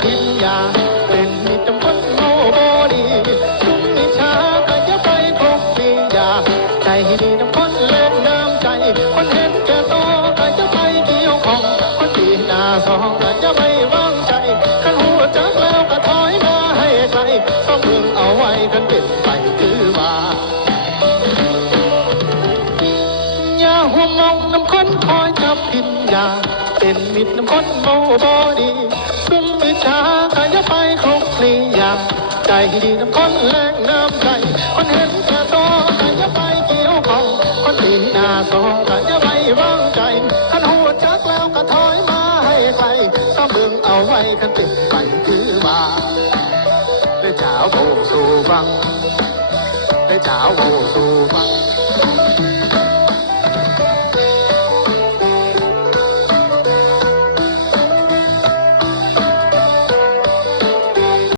พินยาเป็นมิตรคนโง่ดีซุ่มนิชาก็จะไปคบปียาใจดีน้ำคนเล่นน้ำใจคนเห็นแก่ตัวก็จะไปเกี่ยวของคนตีหน้าสองก็จะไม่วางใจขันหัวจักแล้วก็ถอยมาให้ไกลต้องเมืองเอาไว้กันเป็นไปคือว่าอย่าห่วงมองน้ำคนคอยจับพินยาเป็นมิตรน้ำคนโง่ดีซุ่มมิชาก็จะไปคลุกคลียาใจดีน้ำคนแรงน้ำใจ